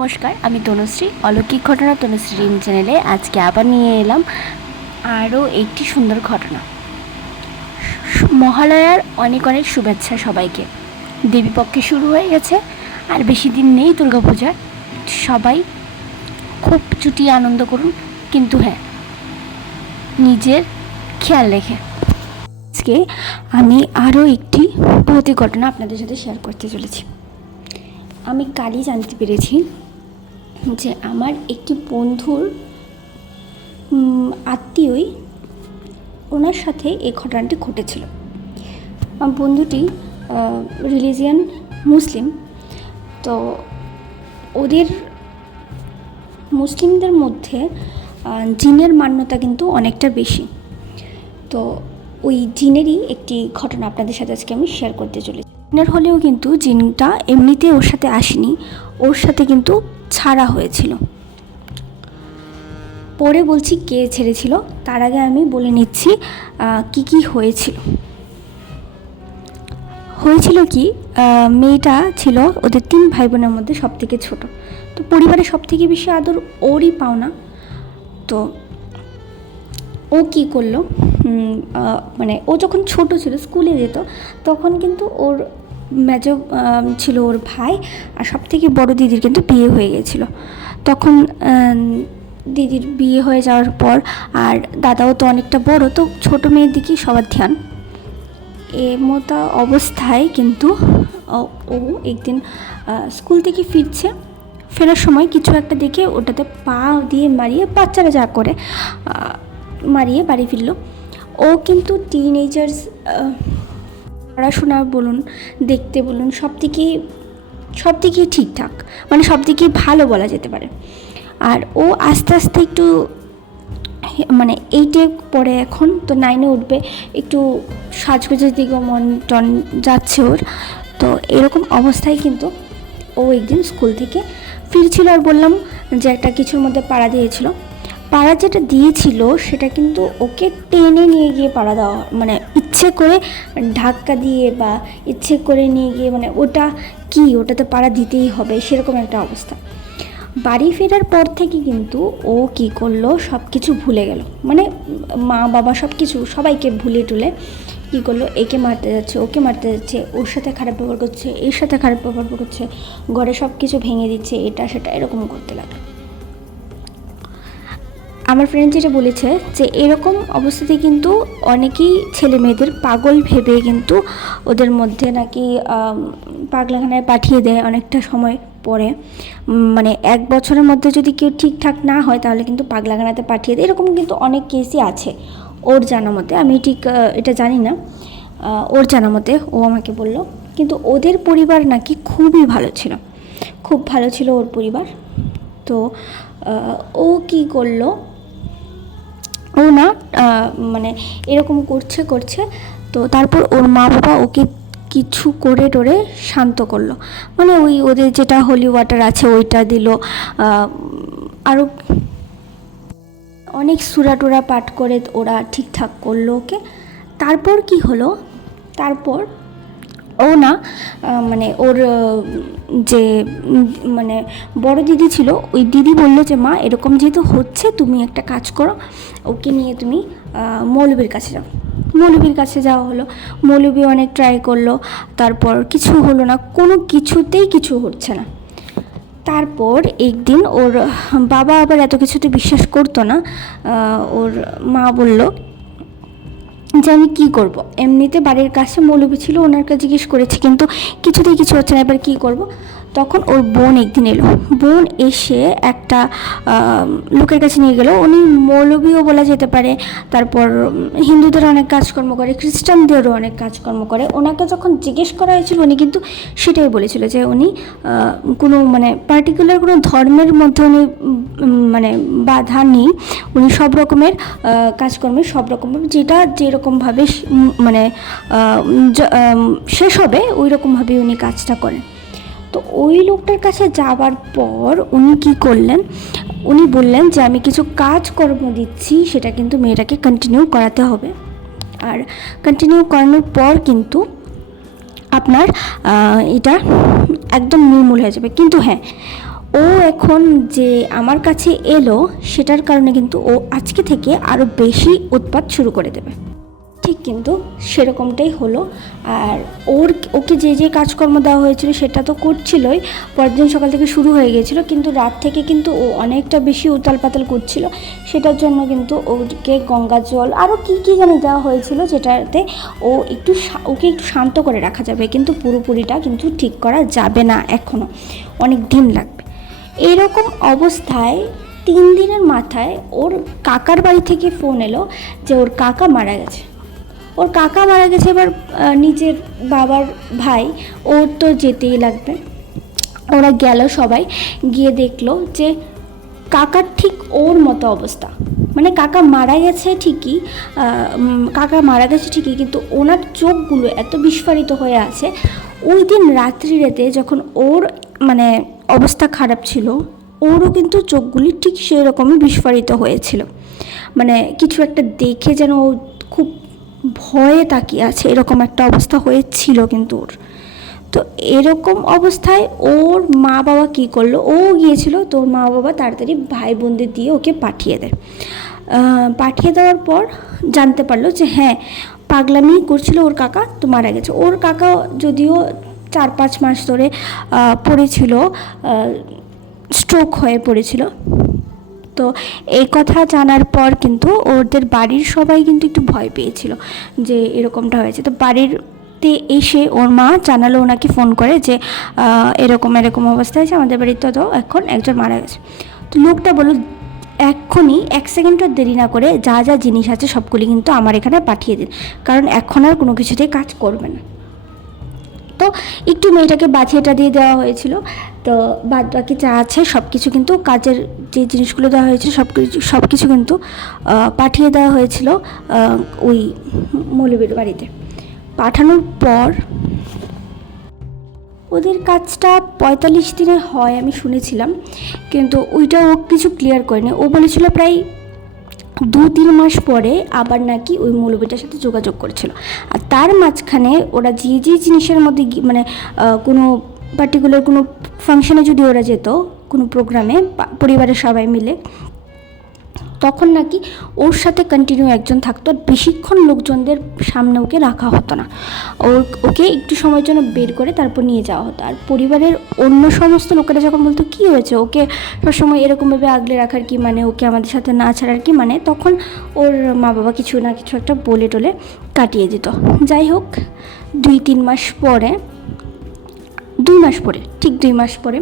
নমস্কার, আমি তনুশ্রী। অলৌকিক ঘটনা তনুশ্রী রিম চ্যানেলে আজকে আবার নিয়ে এলাম আরও একটি সুন্দর ঘটনা। মহালয়ার অনেক অনেক শুভেচ্ছা সবাইকে। দেবীপক্ষে শুরু হয়ে গেছে, আর বেশি দিন নেই দুর্গাপূজার। সবাই খুব চুটিয়ে আনন্দ করুন, কিন্তু হ্যাঁ, নিজের খেয়াল রেখে। আজকে আমি আরও একটি ভৌতিক ঘটনা আপনাদের সাথে শেয়ার করতে চলেছি। আমি কালই জানতে পেরেছি যে আমার একটি বন্ধুর আত্মীয়ই ওনার সাথে এই ঘটনাটি ঘটেছিল। আমার বন্ধুটি রিলিজিয়ান মুসলিম, তো ওদের মুসলিমদের মধ্যে জিনের মান্যতা কিন্তু অনেকটা বেশি। তো ওই জিনেরই একটি ঘটনা আপনাদের সাথে আজকে আমি শেয়ার করতে চলেছি। জিনের হলেও কিন্তু জিনটা এমনিতে ওর সাথে আসেনি, ওর সাথে কিন্তু ছাড়া হয়েছিল। পরে বলছি কে ছেড়েছিল, তার আগে আমি বলে নিচ্ছি কি হয়েছিল। কি মেয়েটা ছিল ওদের 3 ভাই বোনের মধ্যে সব থেকে ছোটো, তো পরিবারের সব থেকে বেশি আদর ওরই পাওনা। তো ও কি করলো, মানে ও যখন ছোট ছিল, স্কুলে যেত, তখন কিন্তু ওর মেজো ছিল ওর ভাই, আর সব থেকে বড়ো দিদির কিন্তু বিয়ে হয়ে গেছিলো। তখন দিদির বিয়ে হয়ে যাওয়ার পর আর দাদাও তো অনেকটা বড়, তো ছোটো মেয়ের দিকেই সবার ধ্যান। মতো অবস্থায় কিন্তু ও একদিন স্কুল থেকে ফেরার সময় কিছু একটা দেখে ওটাতে পা দিয়ে মারিয়ে, বাচ্চারা যা করে মারিয়ে বাড়ি ফিরল। ও কিন্তু টিনেজার্স, পড়াশোনা বলুন, দেখতে বলুন, সব দিকেই ঠিকঠাক, মানে সব দিকেই ভালো বলা যেতে পারে। আর ও আস্তে আস্তে একটু, মানে 8-এ পড়ে, এখন তো 9-এ উঠবে, একটু সাজগোজের দিকে মন টন যাচ্ছে ওর। তো এরকম অবস্থায় কিন্তু ও একদিন স্কুল থেকে ফিরছিল, আর বললাম যে একটা কিছুর মধ্যে পাড়া দিয়েছিল। পাড়া যেটা দিয়েছিল সেটা কিন্তু ওকে টেনে নিয়ে গিয়ে পাড়া দেওয়া, মানে ইচ্ছে করে ধাক্কা দিয়ে বা ইচ্ছে করে নিয়ে গিয়ে, মানে ওটাতে পাড়া দিতেই হবে, সেরকম একটা অবস্থা। বাড়ি ফেরার পর থেকে কিন্তু ও কি করলো, সব কিছু ভুলে গেল, মানে মা বাবা সব কিছু সবাইকে ভুলে টুলে কী করলো, একে মারতে যাচ্ছে, ওকে মারতে যাচ্ছে, ওর সাথে খারাপ ব্যবহার করছে, এর সাথে খারাপ ব্যবহার করছে, ঘরে সব কিছু ভেঙে দিচ্ছে, এটা সেটা এরকম করতে লাগলো। আমার ফ্রেন্ড যেটা বলেছে যে এরকম অবস্থাতে কিন্তু অনেকেই ছেলে মেয়েদের পাগল ভেবে কিন্তু ওদের মধ্যে নাকি পাগলাখানায় পাঠিয়ে দেয় অনেকটা সময় পরে। মানে 1 বছরের মধ্যে যদি কেউ ঠিকঠাক না হয়, তাহলে কিন্তু পাগলাখানাতে পাঠিয়ে দেয়। এরকম কিন্তু অনেক কেসই আছে ওর জানা মতে, আমি ঠিক এটা জানি না। ওর জানা মতে ও আমাকে বলল, কিন্তু ওদের পরিবার নাকি খুবই ভালো ছিল, খুব ভালো ছিল ওর পরিবার। তো ও কি করলো, ও না মানে এরকম করছে, তো তারপর ওর মা বাবা ওকে কিছু করে টোরে শান্ত করলো, মানে ওদের যেটা হোলি ওয়াটার আছে ওইটা দিল, আরও অনেক সূরা টুরা পাঠ করে ওরা ঠিকঠাক করলো ওকে। তারপর কি হলো, তারপর ও না মানে ওর যে মানে বড় দিদি ছিল, ওই দিদি বললো যে মা এরকম যেহেতু হচ্ছে, তুমি একটা কাজ করো, ওকে নিয়ে তুমি মৌলবীর কাছে যাও। মৌলবীর কাছে যাওয়া হলো, মৌলবী অনেক ট্রাই করলো, তারপর কিছু হলো না, কোনো কিছুতেই কিছু হচ্ছে না। তারপর একদিন ওর বাবা আবার এত কিছুতে বিশ্বাস করতো না, ওর মা বলল যে আমি কী করব, এমনিতে বাড়ির কাছে মৌলবী ছিল, ওনাকে জিজ্ঞেস করেছি কিন্তু কিছুতেই কিছু হচ্ছে না, এবার কী করব। তখন ওর বোন একদিন এলো, বোন এসে একটা লোকের কাছে নিয়ে গেল, উনি মৌলবীও বলা যেতে পারে, তারপর হিন্দুদের অনেক কাজকর্ম করে, খ্রিস্টানদেরও অনেক কাজকর্ম করে। ওনাকে যখন জিজ্ঞেস করা হয়েছিল, উনি কিন্তু সেটাই বলেছিল যে উনি কোনো মানে পার্টিকুলার কোনো ধর্মের মধ্যে উনি মানে বাধা নেই, উনি সব রকমের কাজকর্মে সব রকমের যেটা যেরকমভাবে মানে শেষ হবে ওই রকমভাবে উনি কাজটা করেন। তো ওই লোকটার কাছে যাওয়ার পর উনি কি করলেন, উনি বললেন যে আমি কিছু কাজকর্ম দিচ্ছি, সেটা কিন্তু মেয়েটাকে কন্টিনিউ করাতে হবে, আর কন্টিনিউ করানোর পর কিন্তু আপনার এটা একদম নির্মূল হয়ে যাবে। কিন্তু হ্যাঁ, ও এখন যে আমার কাছে এলো সেটার কারণে কিন্তু ও আজকে থেকে আরও বেশি উৎপাত শুরু করে দেবে। ঠিক কিন্তু সেরকমটাই হলো। আর ওকে যে যে কাজকর্ম দেওয়া হয়েছিল সেটা তো করছিলই, পরের দিন সকাল থেকে শুরু হয়ে গেছিলো, কিন্তু রাত থেকে কিন্তু ও অনেকটা বেশি উতাল পাতাল করছিল। সেটার জন্য কিন্তু ওকে গঙ্গা জল আরও কী কী যেন দেওয়া হয়েছিল, যেটাতে ওকে একটু শান্ত করে রাখা যাবে, কিন্তু পুরোপুরিটা কিন্তু ঠিক করা যাবে না, এখনও অনেক দিন লাগবে। এরকম অবস্থায় 3 দিনের মাথায় ওর কাকার বাড়ি থেকে ফোন এলো যে ওর কাকা মারা গেছে। এবার নিজের বাবার ভাই, ওর তো যেতেই লাগবে। ওরা গেল, সবাই গিয়ে দেখলো যে কাকার ঠিক ওর মতো অবস্থা, মানে কাকা মারা গেছে ঠিকই, কিন্তু ওনার চোখগুলো এত বিস্ফারিত হয়ে আছে। ওই দিন রাত্রিরেতে যখন ওর মানে অবস্থা খারাপ ছিল, ওরও কিন্তু চোখগুলি ঠিক সেই রকমই বিস্ফারিত হয়েছিল, মানে কিছু একটা দেখে যেন ও খুব ভয়ে তাকিয়ে আছে, এরকম একটা অবস্থা হয়েছিল কিন্তু ওর। তো এরকম অবস্থায় ওর মা বাবা কী করলো, ও গিয়েছিল, তো ওর মা বাবা তাড়াতাড়ি ভাই বোনদের দিয়ে ওকে পাঠিয়ে দেয়। পাঠিয়ে দেওয়ার পর জানতে পারলো যে হ্যাঁ, পাগলামি করছিল ওর কাকা, তো মারা গেছে। ওর কাকা যদিও 4-5 মাস ধরে পড়েছিল, স্ট্রোক হয়ে পড়েছিল। তো এই কথা জানার পর কিন্তু ওদের বাড়ির সবাই কিন্তু একটু ভয় পেয়েছিল যে এরকমটা হয়েছে। তো বাড়িতে এসে ওর মা জানালো ওনাকে ফোন করে যে এরকম এরকম অবস্থা হয়েছে, আমাদের বাড়িতে তো এখন একজন মারা গেছে। তো লোকটা বলল এক্ষুনি 1 সেকেন্ডও দেরি না করে যা যা জিনিস আছে সবগুলি কিন্তু আমার এখানে পাঠিয়ে দিন, কারণ এখন আর কোনো কিছুতেই কাজ করবে না। তো একটু মেয়েটাকে বাঁচিয়েটা দিয়ে দেওয়া হয়েছিল। তো বাদ বাকি যা আছে সব কিছু কিন্তু কাজের যে জিনিসগুলো দেওয়া হয়েছিল সব কিছু কিন্তু পাঠিয়ে দেওয়া হয়েছিল ওই মৌলবীর বাড়িতে। পাঠানোর পর ওদের কাজটা 45 দিনে হয় আমি শুনেছিলাম, কিন্তু ওইটা ও কিছু ক্লিয়ার করেনি। ও বলেছিল প্রায় 2-3 মাস পরে আবার নাকি ওই মৌলবীটার সাথে যোগাযোগ করেছিল। আর তার মাঝখানে ওরা যে যে জিনিসের মধ্যে মানে কোনো পার্টিকুলার কোনো ফাংশনে যদি ওরা যেত, কোনো প্রোগ্রামে পরিবারের সবাই মিলে, তখন নাকি ওর সাথে কন্টিনিউ একজন থাকতো, আর বেশিক্ষণ লোকজনদের সামনে ওকে রাখা হতো না। ওকে একটু সময়ের জন্য বের করে তারপর নিয়ে যাওয়া হতো। আর পরিবারের অন্য সমস্ত লোকেরা যখন বলতো কী হয়েছে, ওকে সবসময় এরকমভাবে আগলে রাখার কি মানে, ওকে আমাদের সাথে না ছাড়ার কি মানে, তখন ওর মা বাবা কিছু না কিছু একটা বলে টলে কাটিয়ে দিত। যাই হোক, 2-3 মাস পরে, 2 মাস পরে, ঠিক 2 মাস পরে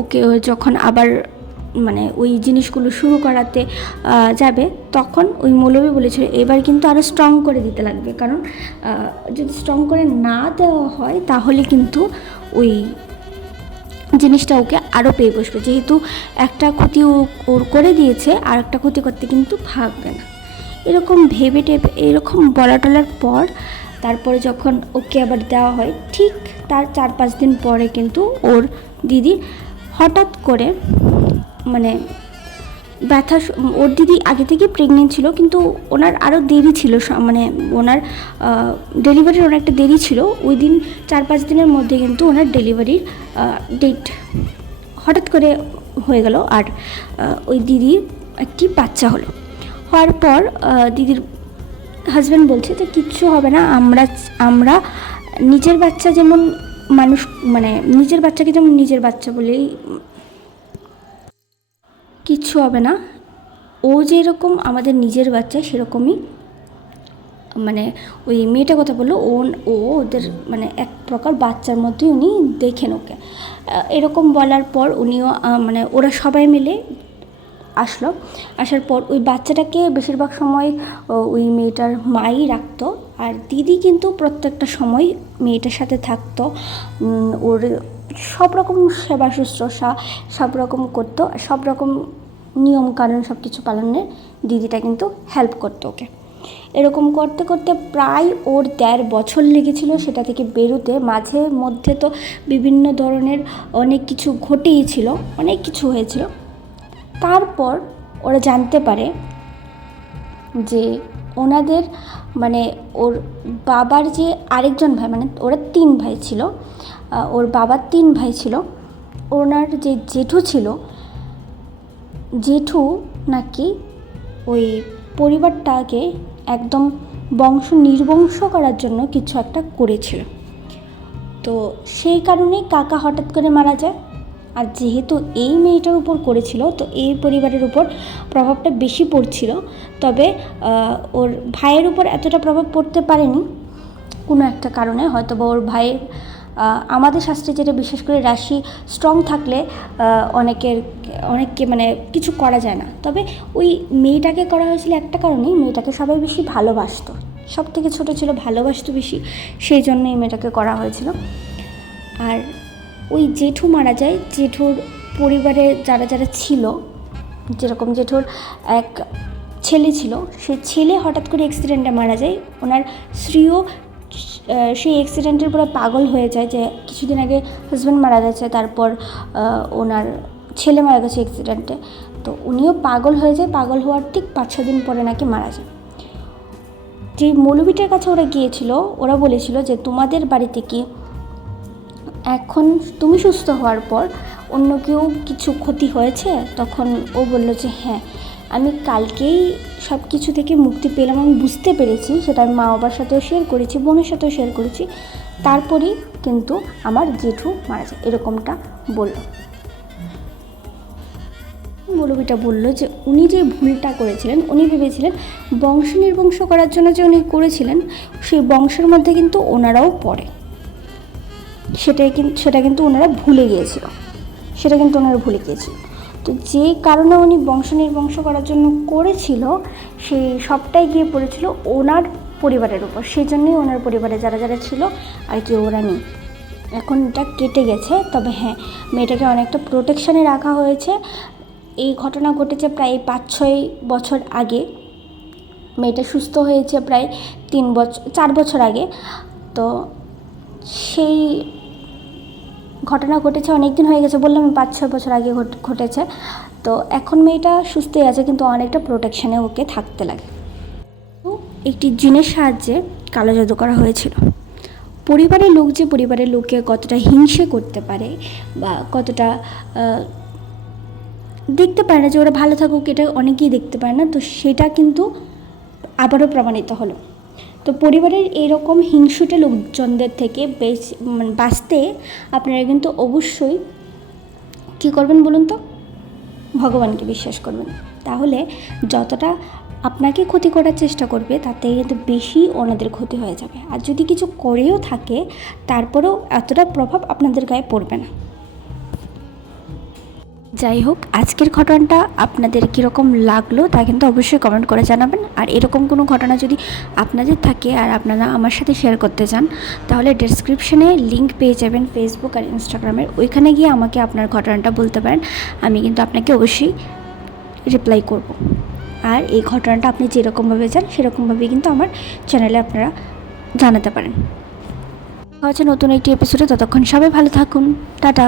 ওকে যখন আবার মানে ওই জিনিসগুলো শুরু করাতে যাবে, তখন ওই মৌলবী বলেছিল এবার কিন্তু আরও স্ট্রং করে দিতে লাগবে, কারণ যদি স্ট্রং করে না দেওয়া হয় তাহলে কিন্তু ওই জিনিসটা ওকে আরও পেয়ে বসবে, যেহেতু একটা ক্ষতি ওর করে দিয়েছে, আর একটা ক্ষতি করতে কিন্তু ভাববে না। এরকম ভেবে টেপে এরকম বলা টলার পর তারপরে যখন ওকে আবার দেওয়া হয়, ঠিক তার 4-5 দিন পরে কিন্তু ওর দিদি হঠাৎ করে মানে ব্যথা, ওর দিদি আগে থেকে প্রেগনেন্ট ছিল, কিন্তু ওনার আরও দেরি ছিল, মানে ওনার ডেলিভারির অনেকটা দেরি ছিল। ওই দিন 4-5 দিনের মধ্যে কিন্তু ওনার ডেলিভারির ডেট হঠাৎ করে হয়ে গেল, আর ওই দিদির একটি বাচ্চা হওয়ার পর দিদির হাজব্যান্ড বলছে যে কিচ্ছু হবে না, আমরা নিজের বাচ্চা যেমন মানুষ, মানে নিজের বাচ্চাকে যেমন নিজের বাচ্চা বলেই, কিচ্ছু হবে না, ও যেরকম আমাদের নিজের বাচ্চা সেরকমই, মানে ওই মেয়েটা কথা বললো, ওদের মানে এক প্রকার বাচ্চার মধ্যে উনি দেখেন ওকে। এরকম বলার পর উনিও মানে ওরা সবাই মিলে আসার পর ওই বাচ্চাটাকে বেশিরভাগ সময় ওই মেয়েটার মাই রাখতো, আর দিদি কিন্তু প্রত্যেকটা সময় মেয়েটার সাথে থাকতো, ওর সব রকম সেবা শুশ্রূষা সব রকম করতো, সব রকম নিয়মকানুন সব কিছু পালনে দিদিটা কিন্তু হেল্প করতো ওকে। এরকম করতে করতে প্রায় ওর 1.5 বছর লেগেছিল সেটা থেকে বেরোতে। মাঝে মধ্যে তো বিভিন্ন ধরনের অনেক কিছু ঘটেইছিল, অনেক কিছু হয়েছিল। তারপর ওরা জানতে পারে যে ওনাদের মানে ওর বাবার যে আরেকজন ভাই, মানে ওরা 3 ভাই ছিল, ওর বাবার 3 ভাই ছিল, ওনার যে জেঠু ছিল, জেঠু নাকি ওই পরিবারটাকে একদম বংশ নির্বংশ করার জন্য কিছু একটা করেছিল। তো সেই কারণেই কাকা হঠাৎ করে মারা যায়। আর যেহেতু এই মেয়েটার উপর করেছিল, তো এই পরিবারের উপর প্রভাবটা বেশি পড়ছিল। তবে ওর ভাইয়ের উপর এতটা প্রভাব পড়তে পারেনি কোনো একটা কারণে, হয়তো বা ওর ভাইয়ের আমাদের শাস্ত্রে যেটা বিশেষ করে রাশি স্ট্রং থাকলে অনেককে মানে কিছু করা যায় না। তবে ওই মেয়েটাকে করা হয়েছিল একটা কারণেই, মেয়েটাকে সবাই বেশি ভালোবাসতো, সব থেকে ছোটো ছিল, ভালোবাসতো বেশি, সেই জন্য এই মেয়েটাকে করা হয়েছিল। আর ওই জেঠু মারা যায়, জেঠুর পরিবারে যারা যারা ছিল, যেরকম জেঠুর এক ছেলে ছিল, সে ছেলে হঠাৎ করে অ্যাক্সিডেন্টে মারা যায়। ওনার স্ত্রীও সেই অ্যাক্সিডেন্টের পরে পাগল হয়ে যায়, যে কিছুদিন আগে হাজব্যান্ড মারা গেছে, তারপর ওনার ছেলে মারা গেছে অ্যাক্সিডেন্টে। তো উনিও পাগল হয়ে যায়, পাগল হওয়ার ঠিক 5-6 দিন পরে নাকি মারা যায়। যে মৌলবীটার কাছে ওরা গিয়েছিল, ওরা বলেছিল যে তোমাদের বাড়িতে কি এখন তুমি সুস্থ হওয়ার পর অন্য কেউ কিছু ক্ষতি হয়েছে? তখন ও বলল যে হ্যাঁ, আমি কালকেই সব কিছু থেকে মুক্তি পেলাম, আমি বুঝতে পেরেছি, সেটা আমি মা বাবার সাথেও শেয়ার করেছি, বোনের সাথেও শেয়ার করেছি, তারপরেই কিন্তু আমার জেঠু মারা যায়, এরকমটা বলল। মৌলবীটা বলল যে উনি যে ভুলটা করেছিলেন, উনি ভেবেছিলেন বংশ নির্বংশ করার জন্য যে উনি করেছিলেন, সেই বংশের মধ্যে কিন্তু ওনারাও পড়ে, সেটা কিন্তু ওনারা ভুলে গিয়েছিল, তো যে কারণে উনি বংশ নির্বংশ করার জন্য করেছিল, সেই সবটাই গিয়ে পড়েছিল ওনার পরিবারের উপর। সেই জন্যই ওনার পরিবারে যারা যারা ছিল আর কি, ওরা নেই। এখন এটা কেটে গেছে। তবে হ্যাঁ, মেয়েটাকে অনেকটা প্রোটেকশানে রাখা হয়েছে। এই ঘটনা ঘটেছে প্রায় 5-6 বছর আগে, মেয়েটা সুস্থ হয়েছে প্রায় 4 বছর আগে। তো সেই ঘটনা ঘটেছে, অনেক দিন হয়ে গেছে, বললাম 5-6 বছর আগে ঘটেছে। তো এখন মেয়েটা সুস্থই আছে, কিন্তু অনেকটা প্রোটেকশানে ওকে থাকতে লাগে। তো একটি জিনের সাহায্যে কালো জাদু করা হয়েছিল। পরিবারের লোককে কতটা হিংসে করতে পারে বা কতটা দেখতে পারে না যে ওরা ভালো থাকুক, এটা অনেকেই দেখতে পারে না। তো সেটা কিন্তু আবারও প্রমাণিত হলো। তো পরিবারের এরকম হিংসুটে লোকজনদের থেকে বাঁচতে আপনারা কিন্তু অবশ্যই কী করবেন বলুন তো? ভগবানকে বিশ্বাস করবেন। তাহলে যতটা আপনাকে ক্ষতি করার চেষ্টা করবে, তাতে কিন্তু বেশি ওনাদের ক্ষতি হয়ে যাবে। আর যদি কিছু করেও থাকে, তারপরেও এতটা প্রভাব আপনাদের গায়ে পড়বে না। যাই হোক, আজকের ঘটনাটা আপনাদের কীরকম লাগলো তা কিন্তু অবশ্যই কমেন্ট করে জানাবেন। আর এরকম কোনো ঘটনা যদি আপনাদের থাকে আর আপনারা আমার সাথে শেয়ার করতে চান, তাহলে ডেসক্রিপশনে লিঙ্ক পেয়ে যাবেন ফেসবুক আর ইনস্টাগ্রামের, ওইখানে গিয়ে আমাকে আপনার ঘটনাটা বলতে পারেন, আমি কিন্তু আপনাকে অবশ্যই রিপ্লাই করব। আর এই ঘটনাটা আপনি যেরকমভাবে চান সেরকমভাবে কিন্তু আমার চ্যানেলে আপনারা জানাতে পারেন। হচ্ছে নতুন একটি এপিসোডে, ততক্ষণ সবাই ভালো থাকুন, টাটা।